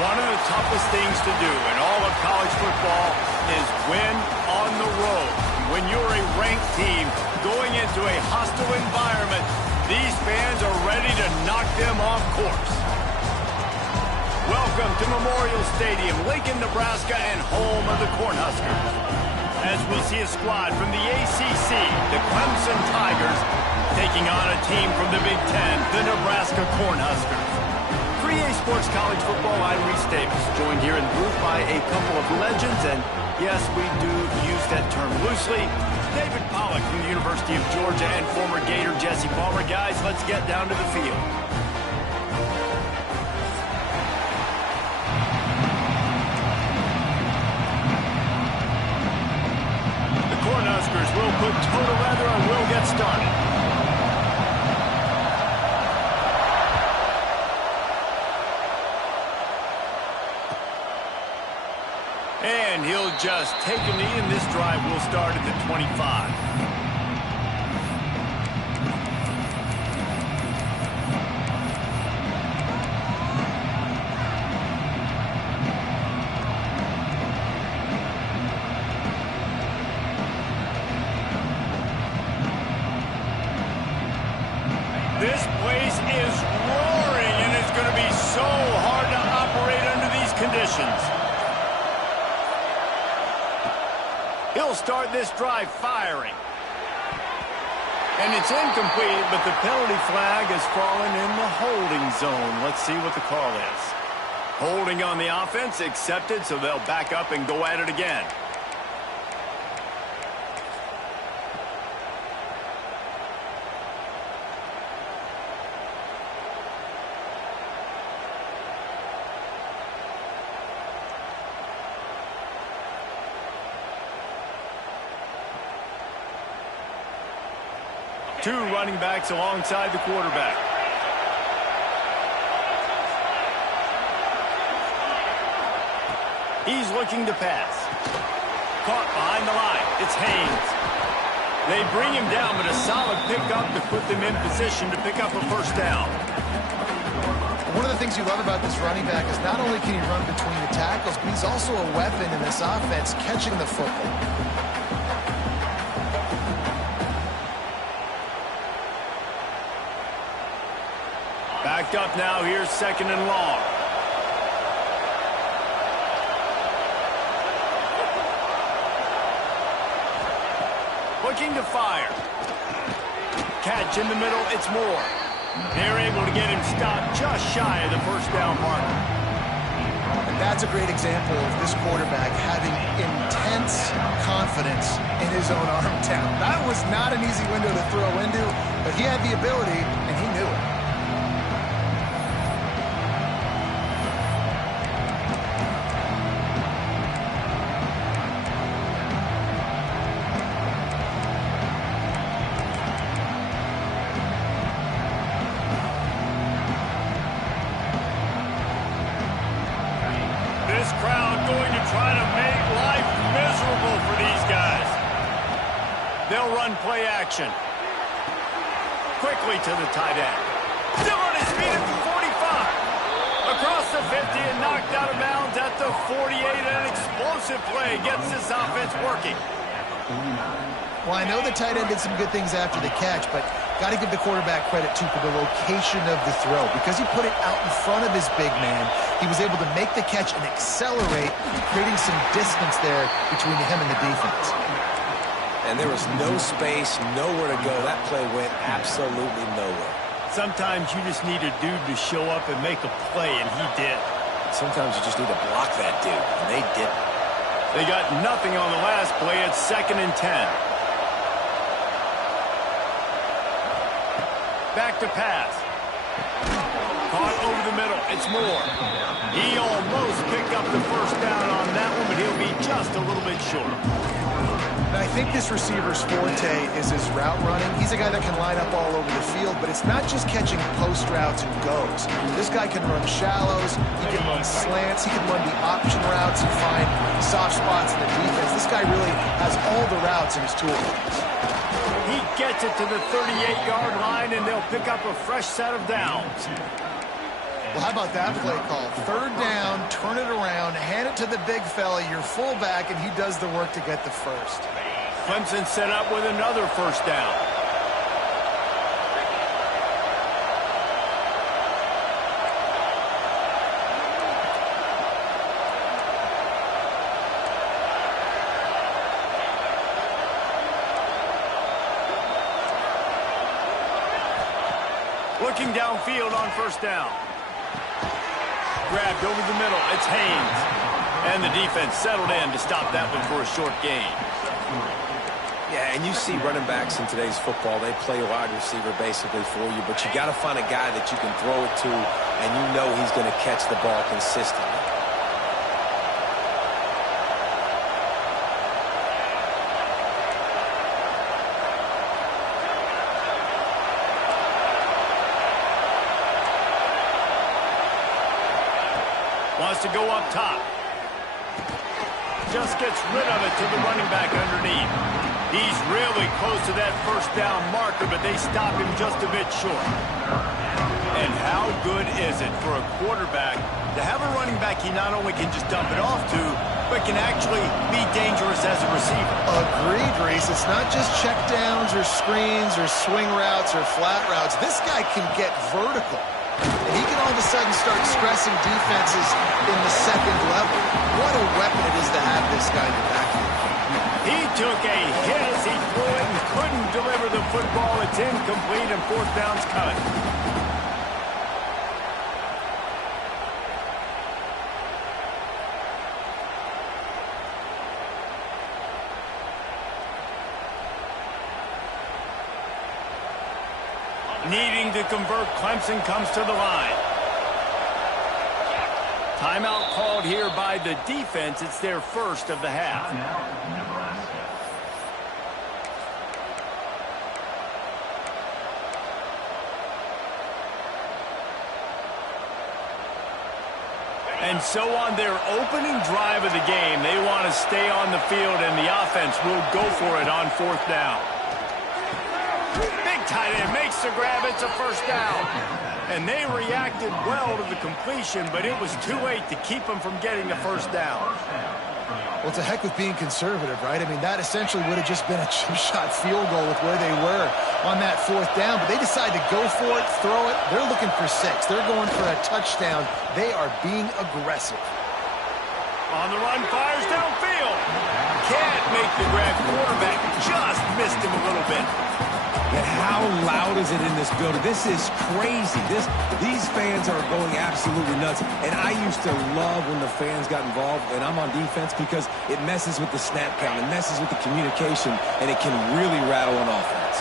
One of the toughest things to do in all of college football is win on the road. When you're a ranked team going into a hostile environment, these fans are ready to knock them off course. Welcome to Memorial Stadium, Lincoln, Nebraska, and home of the Cornhuskers. As we see a squad from the ACC, the Clemson Tigers, taking on a team from the Big Ten, the Nebraska Cornhuskers. For EA Sports College Football, I'm Reese Davis, joined here in the booth by a couple of legends, and yes, we do use that term loosely. David Pollack from the University of Georgia and former Gator Jesse Palmer. Guys, let's get down to the field. The Cornhuskers will put toe to leather and will get started. And he'll just take a knee, and this drive will start at the 25. This place is roaring, and it's going to be so hard to operate under these conditions. He'll start this drive firing. And it's incomplete, but the penalty flag has fallen in the holding zone. Let's see what the call is. Holding on the offense, accepted, so they'll back up and go at it again. Two running backs alongside the quarterback. He's looking to pass. Caught behind the line. It's Haynes. They bring him down, but a solid pickup to put them in position to pick up a first down. One of the things you love about this running back is not only can he run between the tackles, but he's also a weapon in this offense catching the football. Backed up now, here's second and long. Looking to fire. Catch in the middle, it's Moore. They're able to get him stopped just shy of the first down marker. And that's a great example of this quarterback having intense confidence in his own arm talent. That was not an easy window to throw into, but he had the ability, and he knew it. This crowd going to try to make life miserable for these guys. They'll run play action. Quickly to the tight end. Still on his feet at the 45. Across the 50 and knocked out of bounds at the 48. An explosive play gets this offense working. Well, I know the tight end did some good things after the catch, but got to give the quarterback credit, too, for the location of the throw. Because he put it out in front of his big man, he was able to make the catch and accelerate, creating some distance there between him and the defense. And there was no space, nowhere to go. That play went absolutely nowhere. Sometimes you just need a dude to show up and make a play, and he did. Sometimes you just need to block that dude, and they didn't. They got nothing on the last play. It's 2nd and 10. Back to pass. Caught over the middle. It's Moore. He almost picked up the first down on that one, but he'll be just a little bit short. Now, I think this receiver's forte is his route running. He's a guy that can line up all over the field, but it's not just catching post routes and goes. This guy can run shallows, he can run slants, he can run the option routes and find soft spots in the defense. This guy really has all the routes in his toolbox. He gets it to the 38-yard line, and they'll pick up a fresh set of downs. Well, how about that play call? 3rd down, turn it around, hand it to the big fella, your fullback, and he does the work to get the first. Clemson set up with another first down. Looking downfield on first down. Grabbed over the middle. It's Haynes. And the defense settled in to stop that one for a short gain. Yeah, and you see running backs in today's football, they play wide receiver basically for you, but you got to find a guy that you can throw it to, and you know he's going to catch the ball consistently. Wants to go up top. Just gets rid of it to the running back underneath. He's really close to that first down marker, but they stop him just a bit short. And how good is it for a quarterback to have a running back he not only can just dump it off to, but can actually be dangerous as a receiver? Agreed, Reese. It's not just check downs or screens or swing routes or flat routes. This guy can get vertical. And he can all of a sudden start stressing defenses in the second level. What a weapon it is to have this guy in the backfield. He took a hit as he threw it and couldn't deliver the football. It's incomplete and fourth down's cut. Needing to convert, Clemson comes to the line. Timeout called here by the defense. It's their first of the half. And so on their opening drive of the game, they want to stay on the field, and the offense will go for it on fourth down. Big tight end makes the grab. It's a first down. And they reacted well to the completion, but it was too late to keep them from getting the first down. Well, it's a heck with being conservative, right? I mean, that essentially would have just been a chip shot field goal with where they were on that fourth down. But they decide to go for it, throw it. They're looking for 6. They're going for a touchdown. They are being aggressive. On the run, fires downfield. Can't make the grab. Quarterback just missed him a little bit. And how loud is it in this building? This is crazy. These fans are going absolutely nuts. And I used to love when the fans got involved, and I'm on defense, because it messes with the snap count, it messes with the communication, and it can really rattle an offense.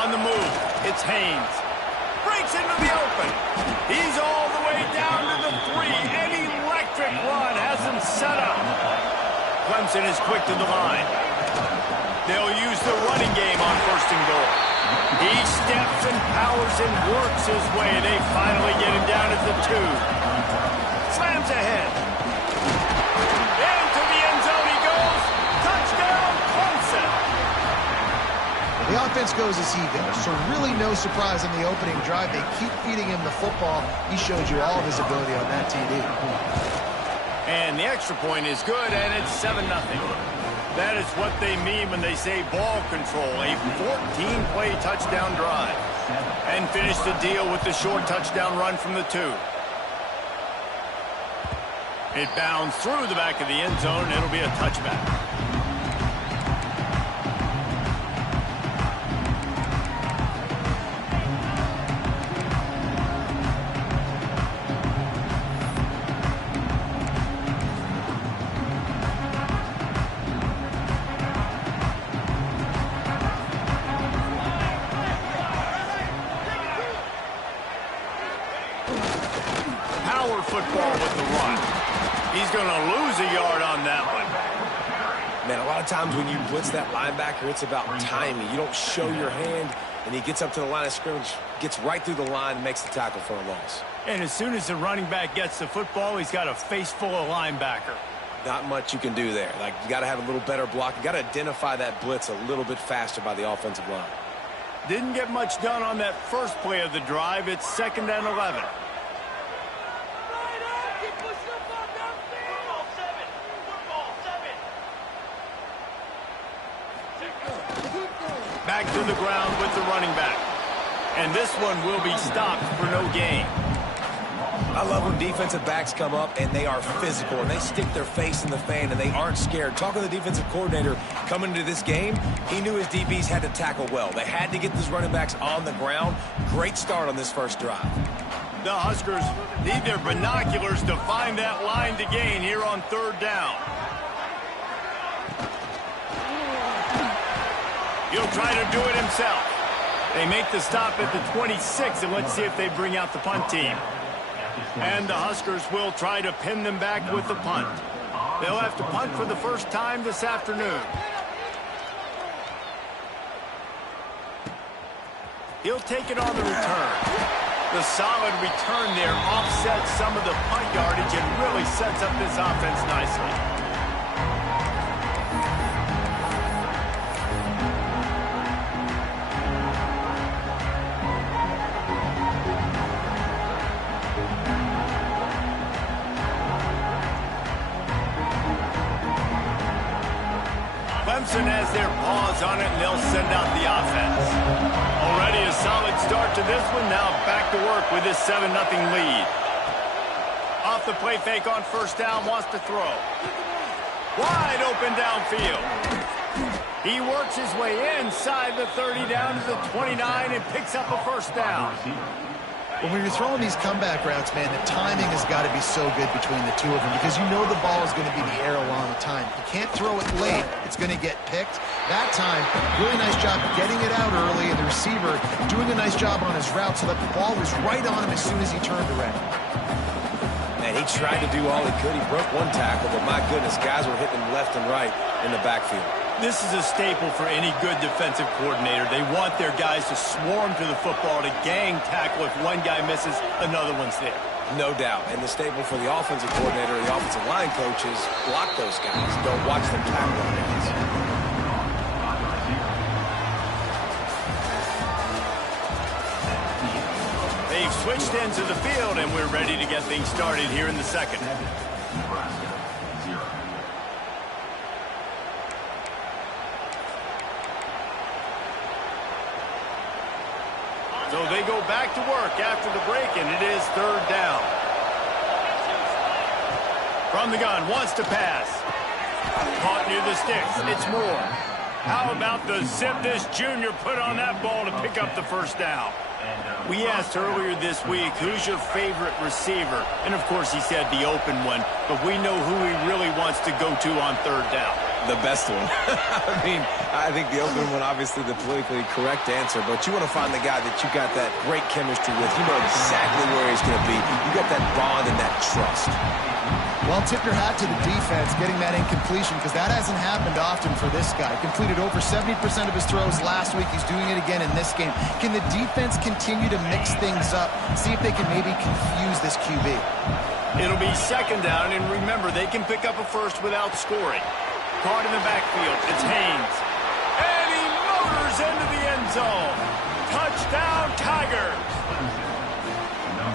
On the move, it's Haynes. Breaks into the open. He's all the way down to the 3. An electric run has him set up. Clemson is quick to the line. They'll use the running game on first and goal. He steps and powers and works his way. They finally get him down at the 2. Slams ahead. Into the end zone he goes. Touchdown, Clemson. The offense goes as he goes, so really no surprise on the opening drive. They keep feeding him the football. He showed you all of his ability on that TD. And the extra point is good, and it's 7-0. That is what they mean when they say ball control, a 14-play touchdown drive. And finish the deal with the short touchdown run from the 2. It bounds through the back of the end zone, and it'll be a touchback. Football with the run. He's going to lose a yard on that one. Man, a lot of times when you blitz that linebacker, it's about timing. You don't show your hand, and he gets up to the line of scrimmage, gets right through the line, and makes the tackle for a loss. And as soon as the running back gets the football, he's got a face full of linebacker. Not much you can do there. Like, you got to have a little better block. You got to identify that blitz a little bit faster by the offensive line. Didn't get much done on that first play of the drive. It's 2nd and 11. Back to the ground with the running back. And this one will be stopped for no gain. I love when defensive backs come up and they are physical and they stick their face in the fan and they aren't scared. Talking to the defensive coordinator coming into this game, he knew his DBs had to tackle well. They had to get these running backs on the ground. Great start on this first drive. The Huskers need their binoculars to find that line to gain here on 3rd down. He'll try to do it himself. They make the stop at the 26, and let's see if they bring out the punt team. And the Huskers will try to pin them back with the punt. They'll have to punt for the first time this afternoon. He'll take it on the return. The solid return there offsets some of the punt yardage and really sets up this offense nicely. Clemson has their paws on it, and they'll send out the offense. Already a solid start to this one. Now back to work with this 7-0 lead. Off the play fake on 1st down, wants to throw. Wide open downfield. He works his way inside the 30 down to the 29 and picks up a 1st down. When you're throwing these comeback routes, man, the timing has got to be so good between the two of them because you know the ball is going to be in the air a long time. You can't throw it late. It's going to get picked. That time, really nice job getting it out early, and the receiver doing a nice job on his route so that the ball was right on him as soon as he turned around. Man, he tried to do all he could. He broke one tackle, but my goodness, guys were hitting him left and right in the backfield. This is a staple for any good defensive coordinator. They want their guys to swarm to the football, to gang tackle. If one guy misses, another one's there. No doubt. And the staple for the offensive coordinator and the offensive line coaches, block those guys. Don't watch them tackle them guys. They've switched into the field, and we're ready to get things started here in the 2nd. So they go back to work after the break, and it is 3rd down. From the gun, wants to pass. Caught near the sticks. It's Moore. How about the zip this junior put on that ball to pick up the 1st down? We asked earlier this week, who's your favorite receiver? And, of course, he said the open one, but we know who he really wants to go to on 3rd down. The best one. I mean, I think the open one, obviously the politically correct answer, but you want to find the guy that you got that great chemistry with. You know exactly where he's going to be. You got that bond and that trust. Well, tip your hat to the defense getting that incompletion because that hasn't happened often for this guy. Completed over 70% of his throws last week. He's doing it again in this game. Can the defense continue to mix things up, see if they can maybe confuse this QB? It'll be 2nd down, and remember, they can pick up a 1st without scoring. Caught in the backfield. It's Haynes. And he motors into the end zone. Touchdown, Tigers.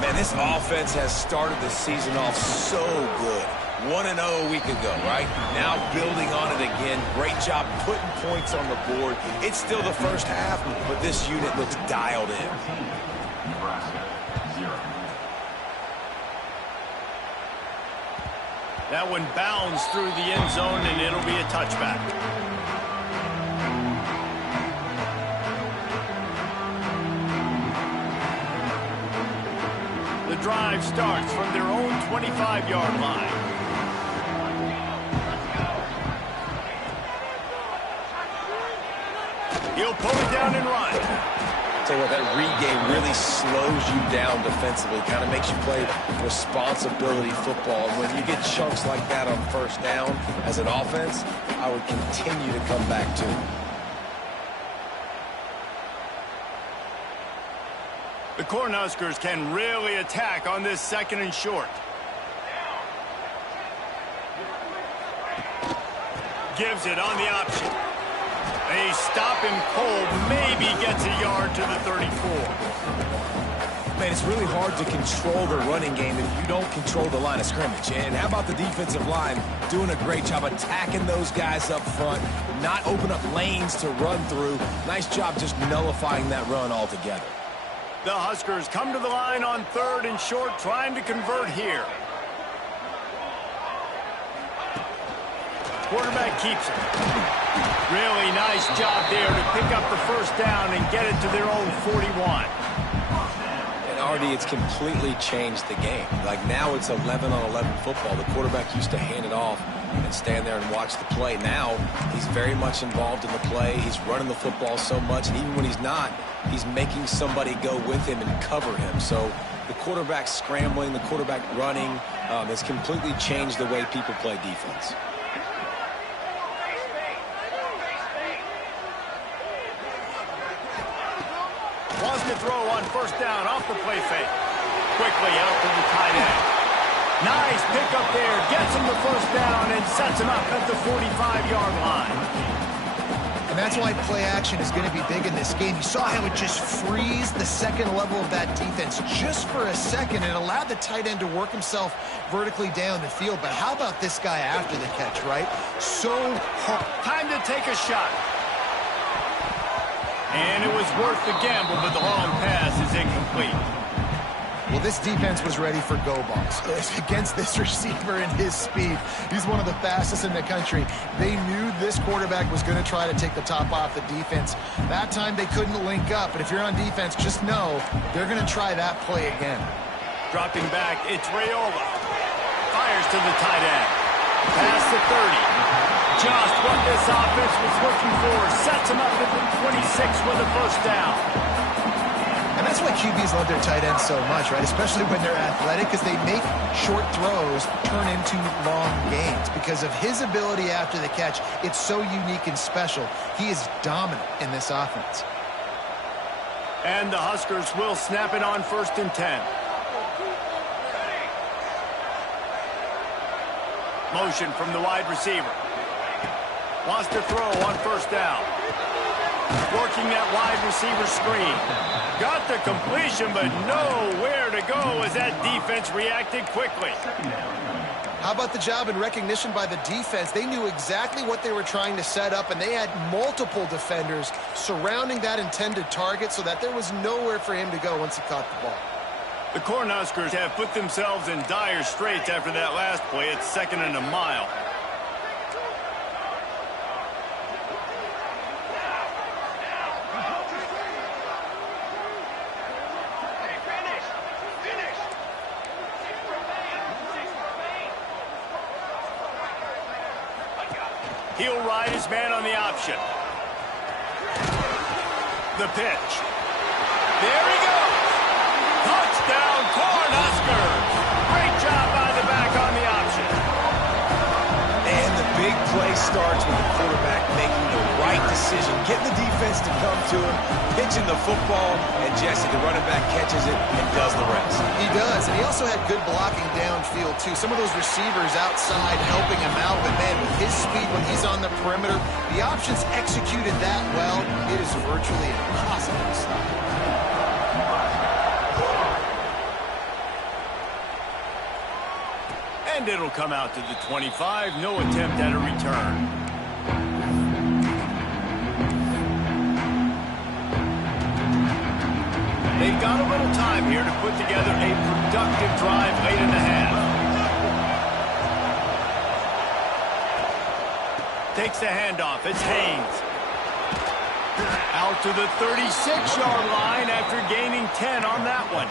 Man, this offense has started the season off so good. 1-0 a week ago, right? Now building on it again. Great job putting points on the board. It's still the first half, but this unit looks dialed in. That one bounds through the end zone, and it'll be a touchback. The drive starts from their own 25-yard line. He'll pull it down and run. Tell you what, that read game really slows you down defensively, kind of makes you play responsibility football. And when you get chunks like that on 1st down as an offense, I would continue to come back to it. The Cornhuskers can really attack on this 2nd and short. gives it on the option. They stop him cold, maybe gets a yard to the 34. Man, it's really hard to control the running game if you don't control the line of scrimmage. And how about the defensive line doing a great job attacking those guys up front, not open up lanes to run through. Nice job just nullifying that run altogether. The Huskers come to the line on 3rd and short, trying to convert here. Quarterback keeps it. Really nice job there to pick up the first down and get it to their own 41. And Artie, it's completely changed the game. Like now it's 11-on-11 football. The quarterback used to hand it off and stand there and watch the play. Now he's very much involved in the play. He's running the football so much, and even when he's not, he's making somebody go with him and cover him. So the quarterback scrambling, the quarterback running has completely changed the way people play defense. Wants to throw on first down off the play fake. Quickly out to the tight end. Nice pickup there. Gets him the first down and sets him up at the 45-yard line. And that's why play action is going to be big in this game. You saw how it just frees the second level of that defense just for a second and allowed the tight end to work himself vertically down the field. But how about this guy after the catch, right? So hard. Time to take a shot. And it was worth the gamble, but the long pass is incomplete. Well, this defense was ready for go balls against this receiver and his speed. He's one of the fastest in the country. They knew this quarterback was going to try to take the top off the defense. That time they couldn't link up, but if you're on defense, just know they're going to try that play again. Dropping back, it's Raiola. Fires to the tight end. Past the 30. Just what this offense was looking for. Sets him up at the 26 with a first down. And that's why QBs love their tight ends so much, right? Especially when they're athletic, because they make short throws turn into long gains. Because of his ability after the catch, it's so unique and special. He is dominant in this offense. And the Huskers will snap it on 1st and 10. Motion from the wide receiver. Wants to throw on first down. Working that wide receiver screen. Got the completion, but nowhere to go as that defense reacted quickly. How about the job and recognition by the defense? They knew exactly what they were trying to set up, and they had multiple defenders surrounding that intended target so that there was nowhere for him to go once he caught the ball. The Cornhuskers have put themselves in dire straits after that last play. It's 2nd and a mile. He'll ride his man on the option. The pitch. There he goes. Touchdown, Cornhuskers. Great job by the back on the option. And the big play starts with the quarterback making the right decision, getting the defense to come to him, pitching the football, and Jesse, the running back, catches it and does the rest. He does, and he also had good blocking downfield, too. Some of those receivers outside helping him out, but, man, with his speed when he's on the perimeter, the options executed that well, it is virtually impossible to stop. And it'll come out to the 25. No attempt at a return. They've got a little time here to put together a productive drive late in the half. Takes the handoff. It's Haynes. Out to the 36-yard line after gaining 10 on that one.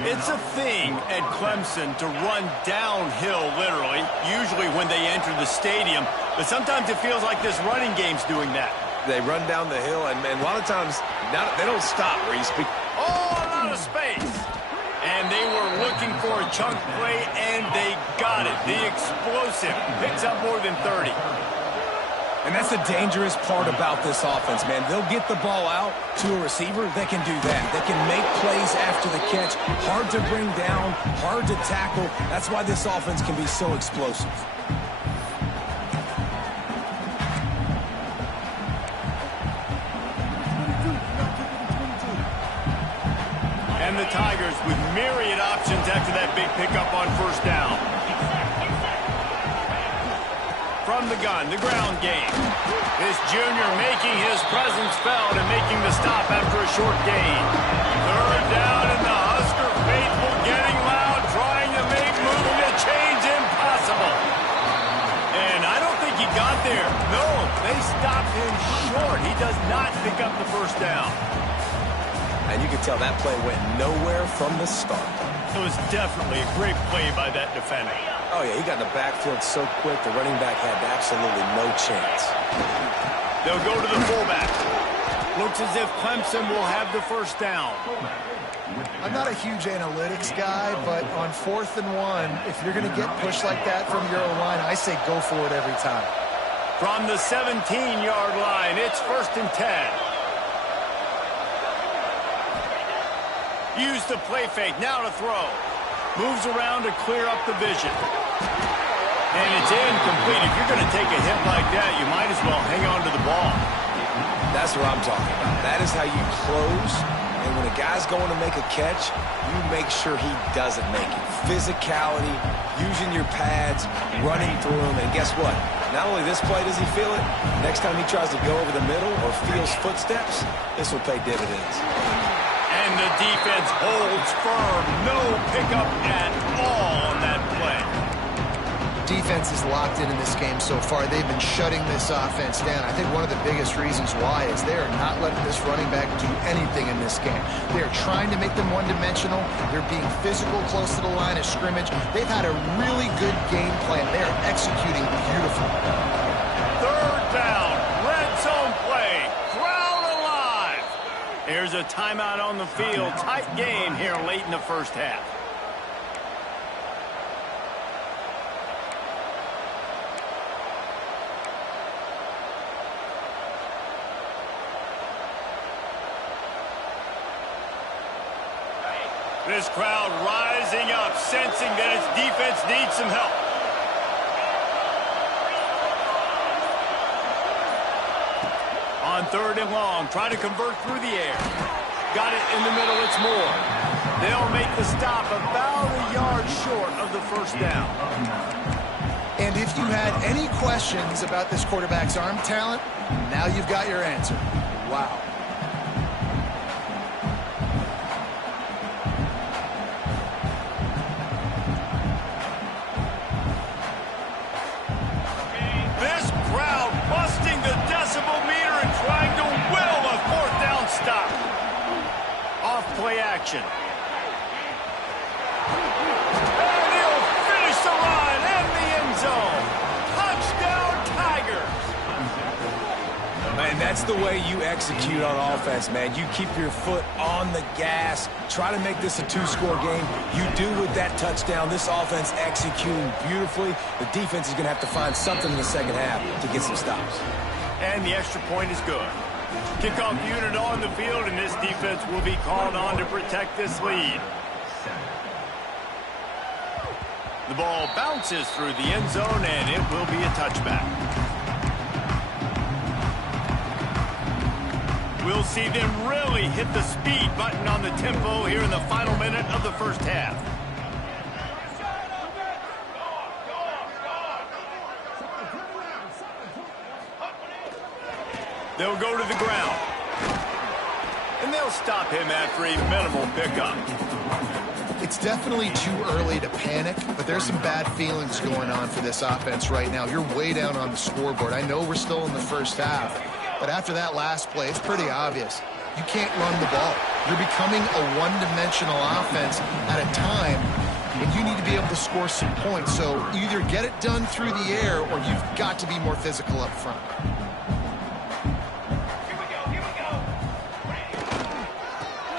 It's a thing at Clemson to run downhill, literally, usually when they enter the stadium. But sometimes it feels like this running game's doing that. They run down the hill, and a lot of times they don't stop, Reese. Oh, a lot of space. And they were looking for a chunk play, and they got it. The explosive picks up more than 30. And that's the dangerous part about this offense, man. They'll get the ball out to a receiver. They can do that. They can make plays after the catch. Hard to bring down, hard to tackle. That's why this offense can be so explosive. And the Tigers with myriad options after that big pickup on first down. From the gun, the ground game. This junior making his presence felt and making the stop after a short gain. Third down, and the Husker faithful getting loud, trying to make moving the chains impossible. And I don't think he got there. No, they stopped him short. He does not pick up the first down. And you can tell that play went nowhere from the start. It was definitely a great play by that defender. Oh, yeah, he got in the backfield so quick, the running back had absolutely no chance. They'll go to the fullback. Looks as if Clemson will have the first down. I'm not a huge analytics guy, but on 4th and 1, if you're going to get pushed like that from your own line, I say go for it every time. From the 17-yard line, it's 1st and 10. Use the play fake, now to throw. Moves around to clear up the vision. And it's incomplete. If you're going to take a hit like that, you might as well hang on to the ball. That's what I'm talking about. That is how you close. And when a guy's going to make a catch, you make sure he doesn't make it. Physicality, using your pads, running through them. And guess what? Not only this play does he feel it, next time he tries to go over the middle or feels footsteps, this will pay dividends. And the defense holds firm. No pickup at all on that play. Defense is locked in this game so far. They've been shutting this offense down. I think one of the biggest reasons why is they are not letting this running back do anything in this game. They're trying to make them one-dimensional. They're being physical close to the line of scrimmage. They've had a really good game plan. They're executing beautifully. Third down. Red zone play. Crowd alive. Here's a timeout on the field. Tight game here late in the first half. This crowd rising up, sensing that its defense needs some help. On 3rd and long, trying to convert through the air. Got it in the middle, it's Moore. They'll make the stop about a yard short of the first down. And if you had any questions about this quarterback's arm talent, now you've got your answer. Wow. Play action. And he'll finish the run in the end zone. Touchdown, Tigers. Man, that's the way you execute on offense, man. You keep your foot on the gas. Try to make this a 2-score game. You do with that touchdown. This offense executing beautifully. The defense is going to have to find something in the second half to get some stops. And the extra point is good. Kickoff unit on the field, and this defense will be called on to protect this lead. The ball bounces through the end zone, and it will be a touchback. We'll see them really hit the speed button on the tempo here in the final minute of the first half. They'll go to the ground. And they'll stop him after a minimal pickup. It's definitely too early to panic, but there's some bad feelings going on for this offense right now. You're way down on the scoreboard. I know we're still in the first half, but after that last play, it's pretty obvious. You can't run the ball. You're becoming a one-dimensional offense at a time when you need to be able to score some points. So either get it done through the air or you've got to be more physical up front.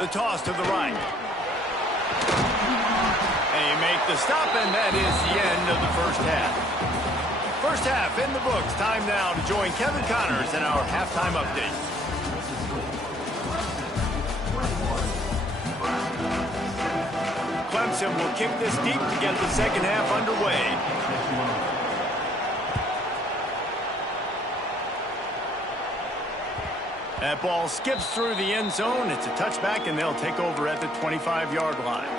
The toss to the right. And you make the stop, and that is the end of the first half. First half in the books. Time now to join Kevin Connors in our halftime update. Clemson will kick this deep to get the second half underway. That ball skips through the end zone. It's a touchback, and they'll take over at the 25-yard line.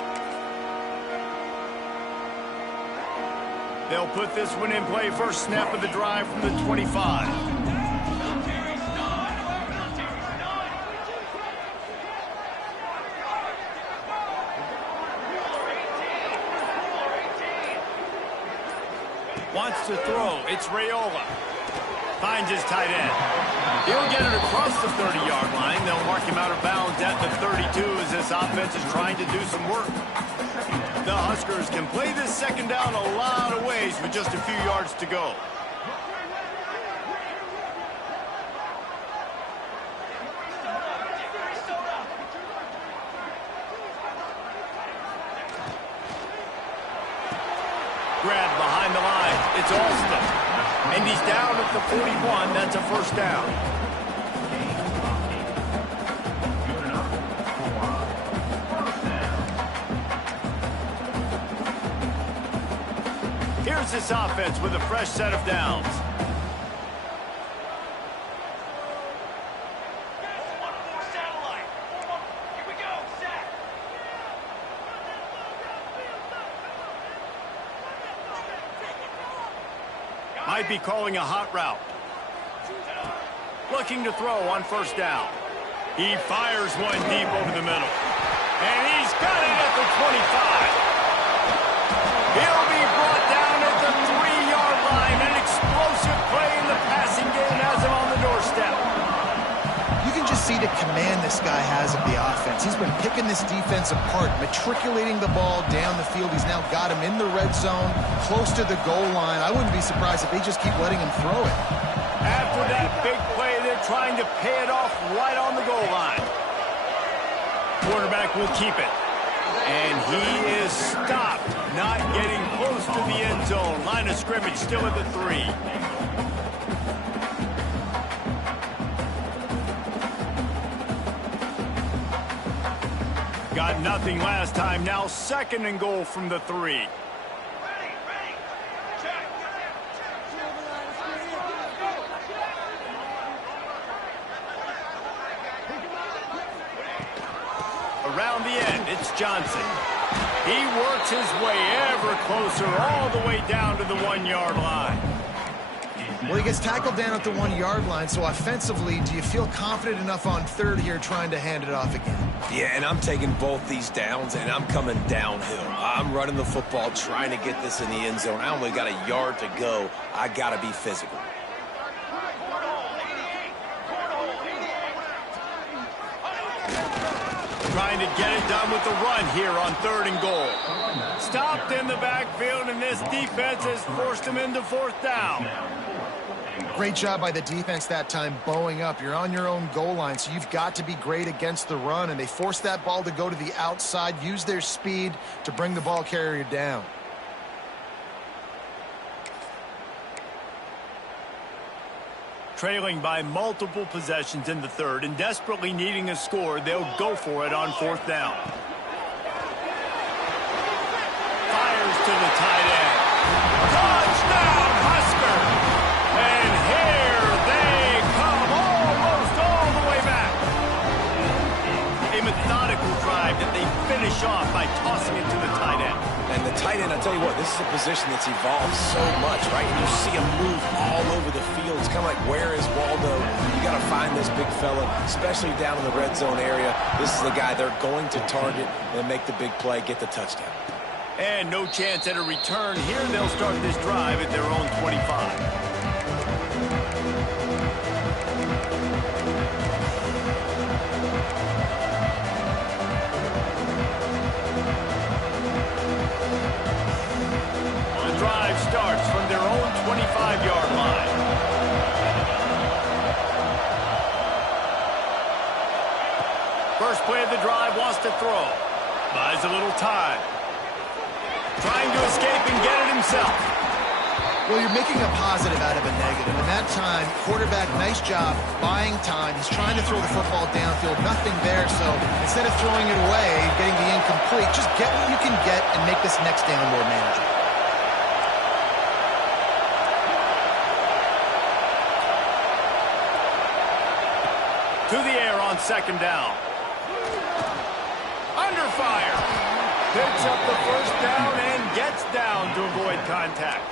They'll put this one in play. First snap of the drive from the 25. Wants to throw. It's Raiola. Finds his tight end. He'll get it across the 30-yard line. They'll mark him out of bounds at the 32 as this offense is trying to do some work. The Huskers can play this second down a lot of ways with just a few yards to go. Grab behind the line. It's Alston. And he's down at the 41. That's a first down. Here's this offense with a fresh set of downs. Might be calling a hot route. Looking to throw on first down. He fires one deep over the middle. And he's got it at the 25. He'll be brought down at the 3-yard line. An explosive play in the passing game has him on the doorstep. You can just see the command this guy has of the offense. He's been picking this defense apart, matriculating the ball down the field. He's now got him in the red zone, close to the goal line. I wouldn't be surprised if they just keep letting him throw it. After that big play, they're trying to pay it off right on the goal line. Quarterback will keep it. And he is stopped, not getting close to the end zone. Line of scrimmage still at the 3. Got nothing last time. Now second and goal from the 3. Around the end, it's Johnson. He works his way ever closer all the way down to the 1-yard line. Well, he gets tackled down at the 1-yard line, so offensively, do you feel confident enough on third here trying to hand it off again? Yeah, and I'm taking both these downs, and I'm coming downhill. I'm running the football, trying to get this in the end zone. I only got a yard to go. I got to be physical. Trying to get it done with the run here on third and goal. Stopped in the backfield, and this defense has forced him into fourth down. Great job by the defense that time, bowing up. You're on your own goal line, so you've got to be great against the run, and they forced that ball to go to the outside, use their speed to bring the ball carrier down. Trailing by multiple possessions in the third and desperately needing a score, they'll go for it on fourth down. Fires to the tight end. Touchdown, Husker! And here they come, almost all the way back. A methodical drive that they finish off by tossing it to the tight end. And the tight end, I'll tell you what, this is a position that's evolved so much, right? And you see him move all over the field. It's kind of like, where is Waldo? You got to find this big fella, especially down in the red zone area. This is the guy they're going to target and make the big play, get the touchdown. And no chance at a return here. They'll start this drive at their own 25. Drive starts from their own 25-yard line. First play of the drive, wants to throw. Buys a little time. Trying to escape and get it himself. Well, you're making a positive out of a negative. And that time, quarterback, nice job buying time. He's trying to throw the football downfield. Nothing there, so instead of throwing it away, getting the incomplete, just get what you can get and make this next down more manageable. To the air on second down. Under fire. Picks up the first down and gets down to avoid contact.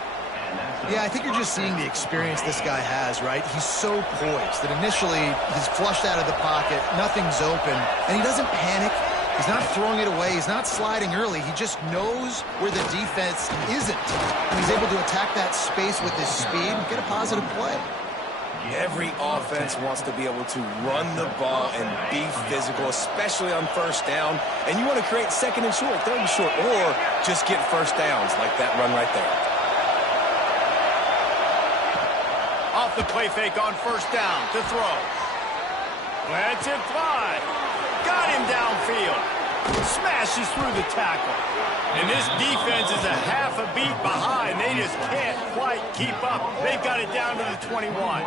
Yeah, I think you're just seeing the experience this guy has, right? He's so poised that initially he's flushed out of the pocket, nothing's open, and he doesn't panic. He's not throwing it away. He's not sliding early. He just knows where the defense isn't. And he's able to attack that space with his speed and get a positive play. Every offense wants to be able to run the ball and be physical, especially on first down. And you want to create second and short, third and short, or just get first downs like that run right there. Off the play fake on first down to throw. Lets it fly. Got him downfield. Smashes through the tackle. And this defense is a half a beat behind. They just can't quite keep up. They've got it down to the 21.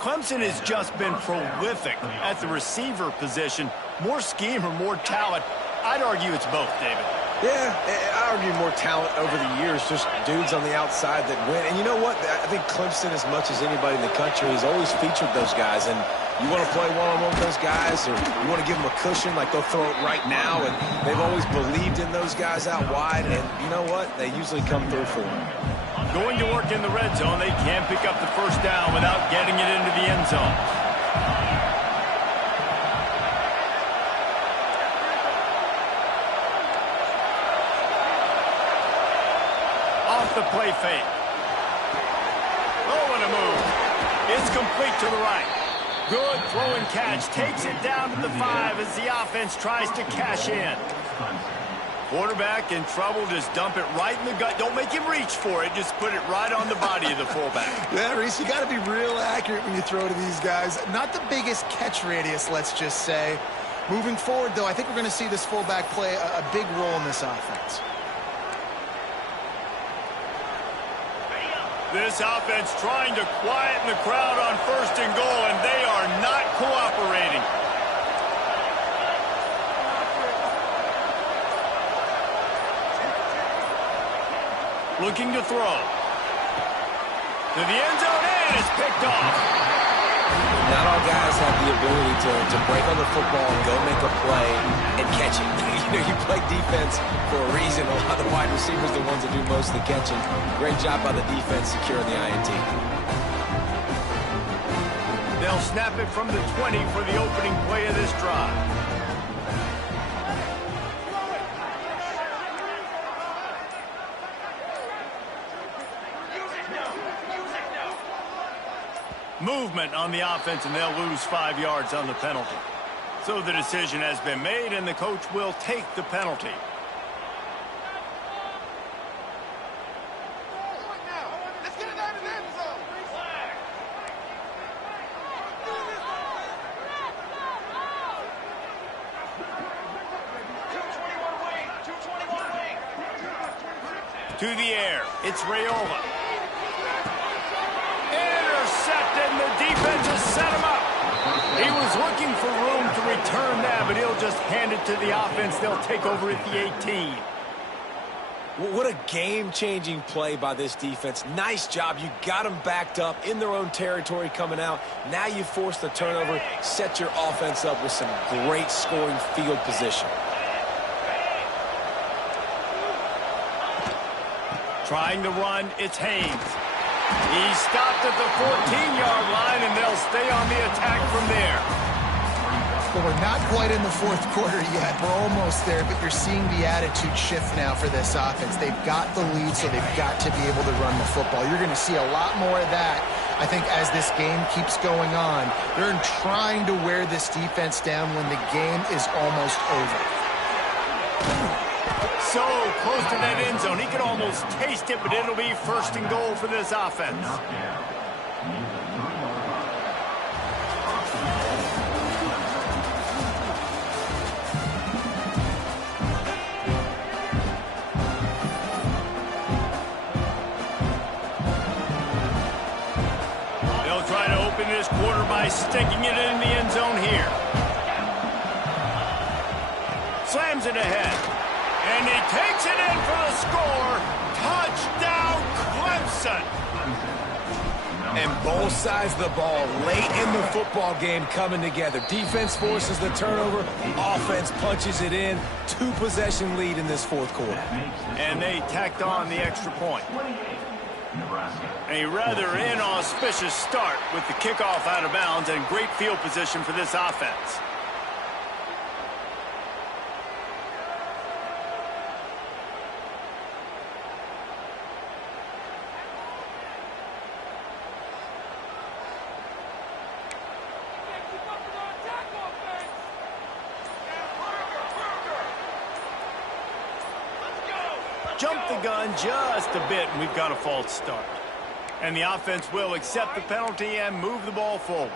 Clemson has just been prolific at the receiver position. More scheme or more talent? I'd argue it's both, David. Yeah, I argue more talent over the years, just dudes on the outside that win. And you know what? I think Clemson, as much as anybody in the country, has always featured those guys. And you want to play one-on-one with those guys, or you want to give them a cushion, like they'll throw it right now. And they've always believed in those guys out wide. And you know what? They usually come through for them. Going to work in the red zone, they can't pick up the first down without getting it into the end zone. The play fake. Oh, what a move. It's complete to the right. Good throw and catch. Takes it down to the 5 as the offense tries to cash in. Quarterback in trouble. Just dump it right in the gut. Don't make him reach for it. Just put it right on the body of the fullback. Yeah, Reese, you got to be real accurate when you throw to these guys. Not the biggest catch radius, let's just say. Moving forward, though, I think we're going to see this fullback play a big role in this offense. This offense trying to quieten the crowd on first and goal, and they are not cooperating. Looking to throw. To the end zone, and it's picked off. Not all guys have the ability to break on the football and go make a play and catch it. You play defense for a reason. A lot of the wide receivers are the ones that do most of the catching. Great job by the defense securing the INT. They'll snap it from the 20 for the opening play of this drive. Movement on the offense, and they'll lose 5 yards on the penalty. So the decision has been made, and the coach will take the penalty. To the air, it's Raiola. Intercepted, and the defense has set him up. He was looking for room to return that, but he'll just hand it to the offense. They'll take over at the 18. What a game-changing play by this defense. Nice job. You got them backed up in their own territory coming out. Now you force the turnover, set your offense up with some great scoring field position. Trying to run, it's Haynes. He stopped at the 14-yard line, and they'll stay on the attack from there. Well, we're not quite in the fourth quarter yet. We're almost there, but you're seeing the attitude shift now for this offense. They've got the lead, so they've got to be able to run the football. You're going to see a lot more of that, I think, as this game keeps going on. They're trying to wear this defense down when the game is almost over. So close to that end zone. He could almost taste it, but it'll be first and goal for this offense. They'll try to open this quarter by sticking it in the end zone here. Slams it ahead. And he takes it in for the score. Touchdown, Clemson. And both sides of the ball late in the football game coming together. Defense forces the turnover. Offense punches it in. 2-possession lead in this fourth quarter. And they tacked on the extra point. A rather inauspicious start with the kickoff out of bounds and great field position for this offense. Jumped the gun just a bit, and we've got a false start. And the offense will accept the penalty and move the ball forward.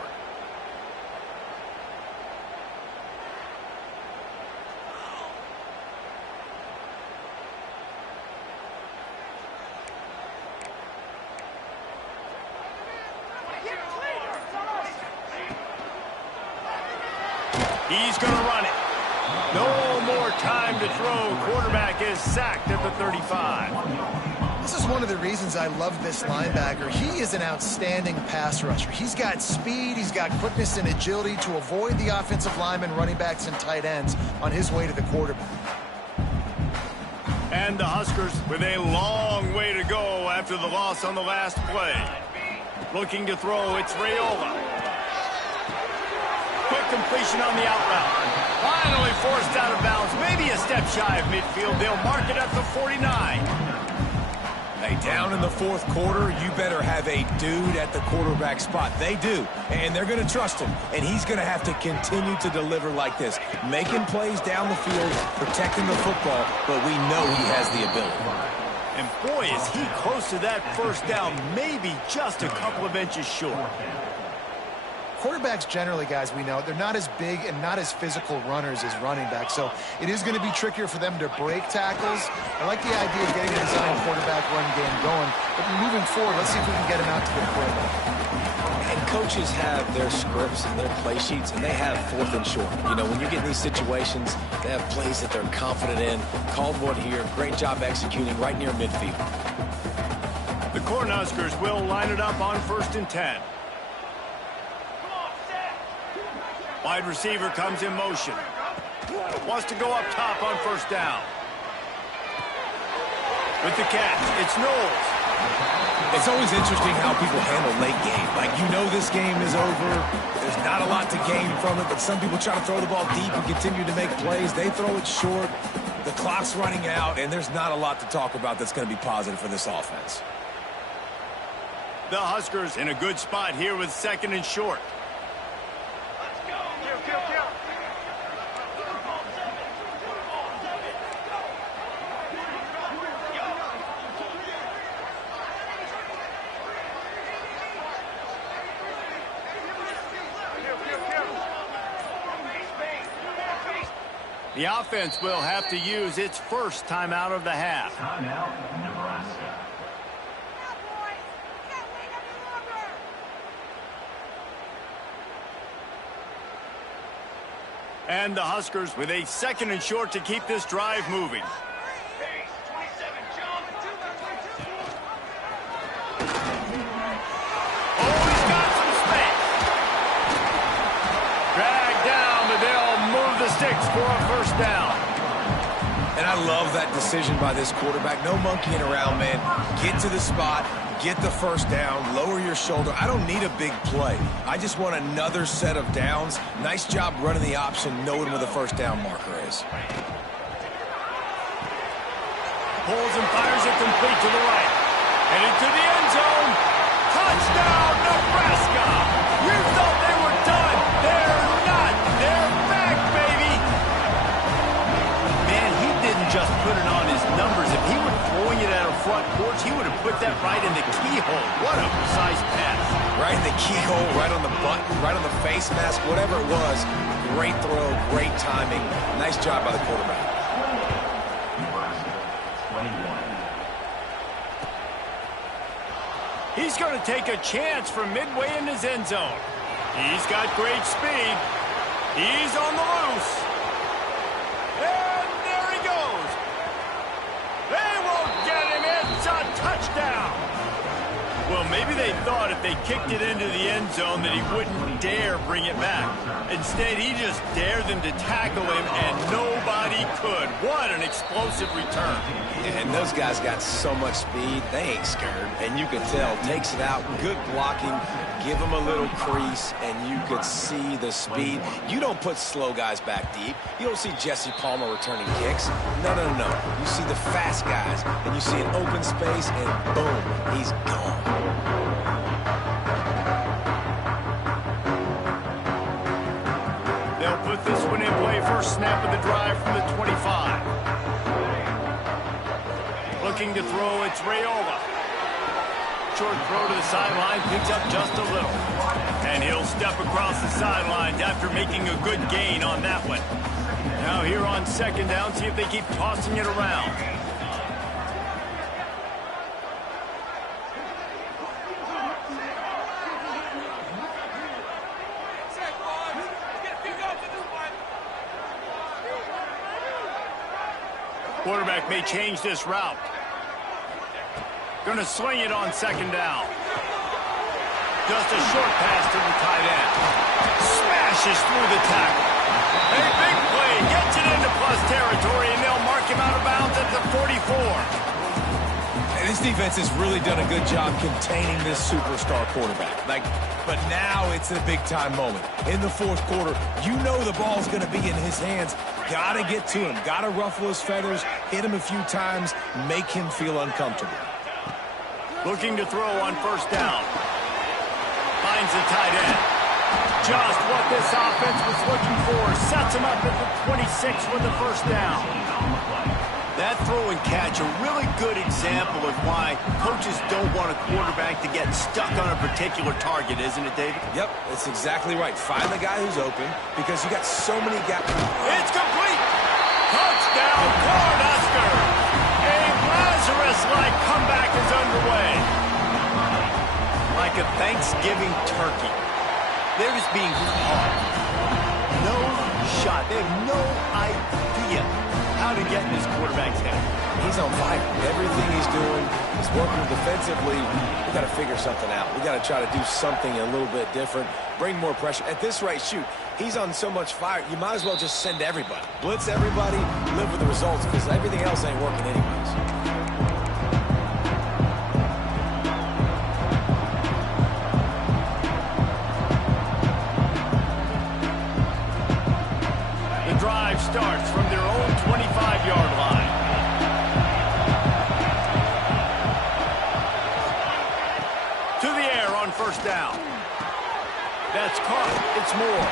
He's going to run it. No more time to throw. Quarterback is sacked at the 35. This is one of the reasons I love this linebacker. He is an outstanding pass rusher. He's got speed, he's got quickness and agility to avoid the offensive linemen, running backs, and tight ends on his way to the quarterback. And the Huskers with a long way to go after the loss on the last play. Looking to throw, it's Raiola. Quick completion on the out route. Finally forced out of bounds, maybe a step shy of midfield. They'll mark it at the 49. Hey, down in the fourth quarter, you better have a dude at the quarterback spot. They do, and they're going to trust him, and he's going to have to continue to deliver like this, making plays down the field, protecting the football, but we know he has the ability. And boy, is he close to that first down, maybe just a couple of inches short. Quarterbacks generally, guys, we know, they're not as big and not as physical runners as running backs, so it is going to be trickier for them to break tackles. I like the idea of getting a design quarterback run game going, but moving forward, let's see if we can get him out to the quarterback. And coaches have their scripts and their play sheets, and they have fourth and short. You know, when you get in these situations, they have plays that they're confident in. Called one here, great job executing right near midfield. The Cornhuskers will line it up on 1st and 10. Wide receiver comes in motion. Wants to go up top on 1st down. With the catch, it's Knowles. It's always interesting how people handle late game. Like, you know this game is over. There's not a lot to gain from it, but some people try to throw the ball deep and continue to make plays. They throw it short. The clock's running out, and there's not a lot to talk about that's going to be positive for this offense. The Huskers in a good spot here with 2nd and short. The offense will have to use its first timeout of the half. Timeout, Nebraska. And the Huskers with a 2nd and short to keep this drive moving. Oh, he's got some space. Drag down, but they'll move the sticks for a 1st down. And I love that decision by this quarterback. No monkeying around, man. Get to the spot, get the 1st down, lower your shoulder. I don't need a big play. I just want another set of downs. Nice job running the option, knowing where the 1st down marker is. Pulls and fires it complete to the right. And into the end zone. Touchdown, Nebraska! You thought they were done. They're not. They're back, baby. Man, he didn't just put it on his numbers. If he were throwing it at a front porch, he would have put that right in the keyhole. What a precise pass. Right in the keyhole, right on the button, right on the face mask, whatever it was. Great throw, great timing. Nice job by the quarterback. Nebraska, 21. He's going to take a chance from midway in his end zone. He's got great speed. He's on the loose. And there he goes. They won't get him. It's a touchdown. Well, maybe they thought if they kicked it into the end zone that he wouldn't dare bring it back. Instead, he just dared them to tackle him, and nobody could. What an explosive return. And those guys got so much speed, they ain't scared. And you could tell, takes it out, good blocking, give them a little crease, and you could see the speed. You don't put slow guys back deep. You don't see Jesse Palmer returning kicks. No, no, no. You see the fast guys, and you see an open space, and boom, he's gone. They'll put this one in play. First snap of the drive from the 25. Looking to throw, it's Raiola. Short throw to the sideline, picks up just a little. And he'll step across the sidelines after making a good gain on that one. Now here on second down, see if they keep tossing it around. Quarterback may change this route. Going to swing it on second down. Just a short pass to the tight end. Smashes through the tackle. A big play. Gets it into plus territory, and they'll mark him out of bounds at the 44. And this defense has really done a good job containing this superstar quarterback. But now it's a big-time moment. In the fourth quarter, you know the ball's going to be in his hands. Got to get to him. Got to ruffle his feathers, hit him a few times, make him feel uncomfortable. Looking to throw on first down. Finds the tight end. Just what this offense was looking for. Sets him up at the 26 with the first down. That throw and catch, a really good example of why coaches don't want a quarterback to get stuck on a particular target, isn't it, David? Yep, that's exactly right. Find the guy who's open because you got so many gaps. It's complete. Touchdown, Cornhuskers. A Lazarus-like comeback is underway. Like a Thanksgiving turkey. They're just being caught. No shot. They have no idea how to get in this quarterback's head. He's on fire. Everything he's doing is working defensively. We got to figure something out. We got to try to do something a little bit different, bring more pressure. At this rate, shoot, he's on so much fire, you might as well just send everybody. Blitz everybody, live with the results, because everything else ain't working anyways. The drive starts from their own 25-yard line. To the air on first down. That's caught. It's Moore.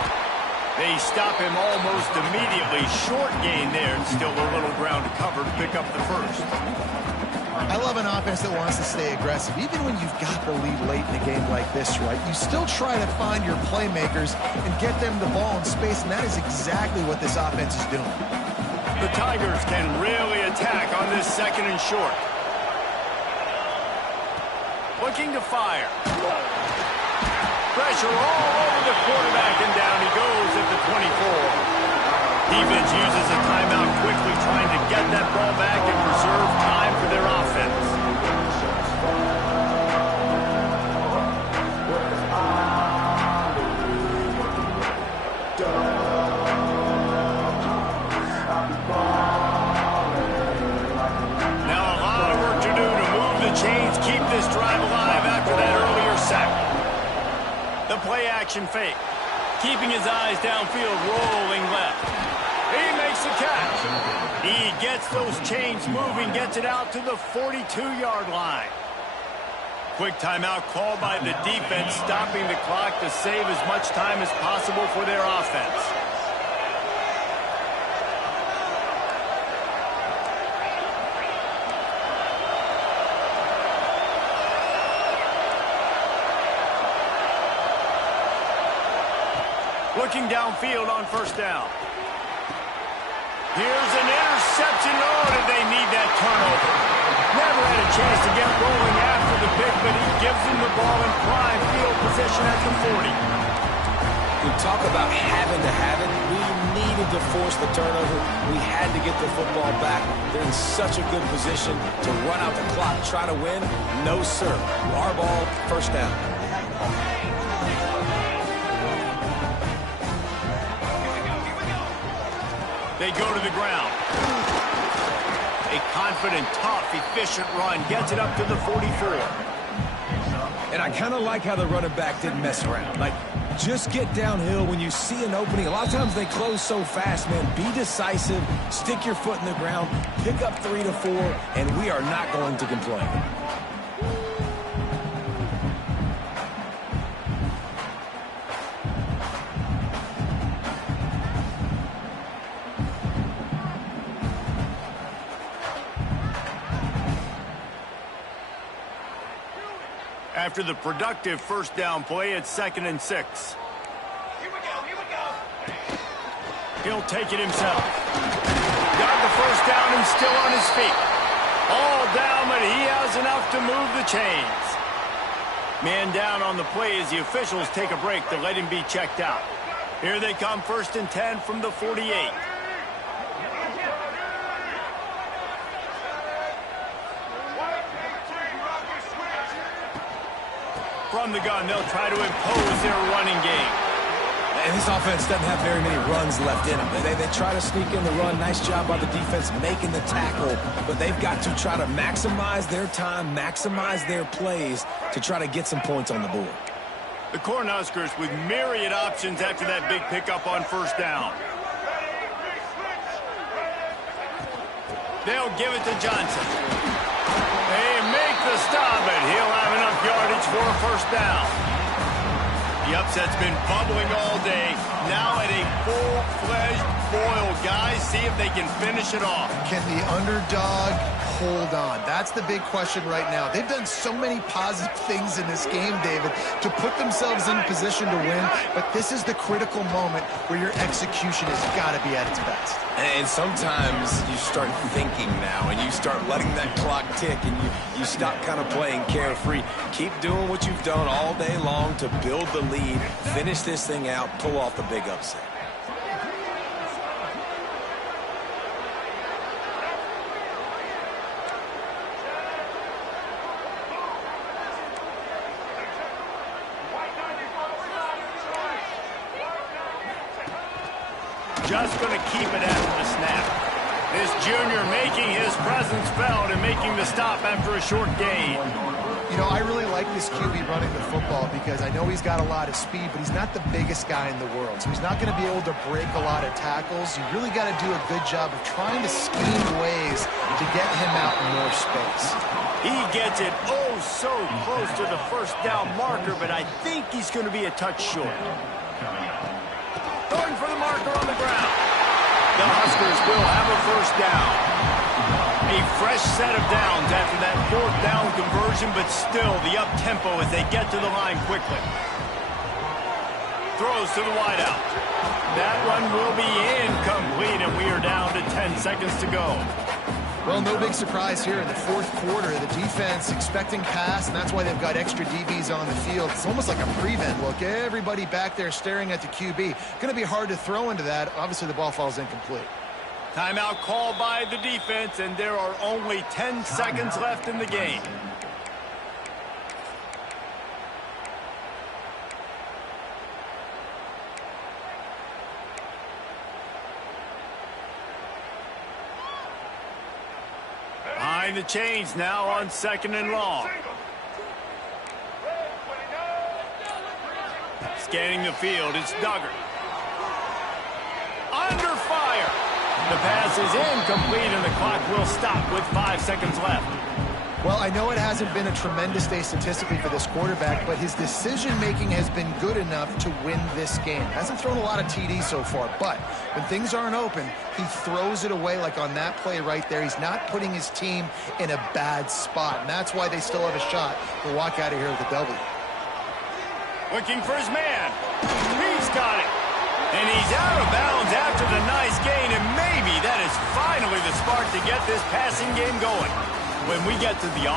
They stop him almost immediately. Short gain there, and still a little ground to cover to pick up the first. I love an offense that wants to stay aggressive. Even when you've got the lead late in a game like this, right, you still try to find your playmakers and get them the ball in space, and that is exactly what this offense is doing. The Tigers can really attack on this second and short. Looking to fire. Pressure all over the quarterback, and down he goes at the 24. Defense uses a timeout quickly, trying to get that ball back and preserve time for their offense. Now a lot of work to do to move the chains, keep this drive alive after that earlier sack. The play-action fake. Keeping his eyes downfield, rolling left. He makes the catch. He gets those chains moving, gets it out to the 42-yard line. Quick timeout called by the defense, stopping the clock to save as much time as possible for their offense. Looking downfield on first down. Here's an interception. Oh, did they need that turnover? Never had a chance to get rolling after the pick, but he gives them the ball in prime field position at the 40. We talk about having to have it. We needed to force the turnover. We had to get the football back. They're in such a good position to run out the clock, try to win. No, sir. Our ball, first down. They go to the ground. A confident, tough, efficient run gets it up to the 44. And I kind of like how the running back didn't mess around. Like, just get downhill when you see an opening. A lot of times they close so fast, man. Be decisive, stick your foot in the ground, pick up 3 to 4, and we are not going to complain. After the productive first down play, it's 2nd and 6. Here we go. He'll take it himself. Got the first down and still on his feet. All down, but he has enough to move the chains. Man down on the play as the officials take a break to let him be checked out. Here they come, 1st and 10 from the 48. From the gun, they'll try to impose their running game. And this offense doesn't have very many runs left in them. They try to sneak in the run. Nice job by the defense making the tackle. But they've got to try to maximize their time, maximize their plays to try to get some points on the board. The Cornhuskers with myriad options after that big pickup on first down. They'll give it to Johnson. They make the stop, and he'll have enough yardage for a first down. The upset's been bubbling all day. Now at a full-fledged boil. Guys, see if they can finish it off. Can the underdog hold on? That's the big question right now. They've done so many positive things in this game, David, to put themselves in position to win, but this is the critical moment where your execution has got to be at its best. And sometimes you start thinking now, and you start letting that clock tick, and you stop kind of playing carefree. Keep doing what you've done all day long to build the lead, finish this thing out, pull off the big upset. Just going to keep it after the snap. This junior making his presence felt and making the stop after a short gain. You know, I really like this QB running the football because I know he's got a lot of speed, but he's not the biggest guy in the world. So he's not going to be able to break a lot of tackles. You really got to do a good job of trying to scheme ways to get him out in more space. He gets it oh so close to the first down marker, but I think he's going to be a touch short. Going for the marker on the ground. The Huskers will have a first down. A fresh set of downs after that fourth down conversion, but still the up-tempo as they get to the line quickly. Throws to the wideout. That one will be incomplete, and we are down to 10 seconds to go. Well, no big surprise here in the fourth quarter. The defense expecting pass, and that's why they've got extra DBs on the field. It's almost like a prevent look. Everybody back there staring at the QB. Going to be hard to throw into that. Obviously, the ball falls incomplete. Timeout called by the defense, and there are only 10 seconds left in the game. Behind the chains now on 2nd and long. Scanning the field, it's Duggar. Under fire. The pass is incomplete, and the clock will stop with 5 seconds left. Well, I know it hasn't been a tremendous day statistically for this quarterback, but his decision-making has been good enough to win this game. Hasn't thrown a lot of TDs so far, but when things aren't open, he throws it away like on that play right there. He's not putting his team in a bad spot, and that's why they still have a shot to walk out of here with a W. Looking for his man. He's got it. And he's out of bounds after the nice gain, and maybe that is finally the spark to get this passing game going. When we get to the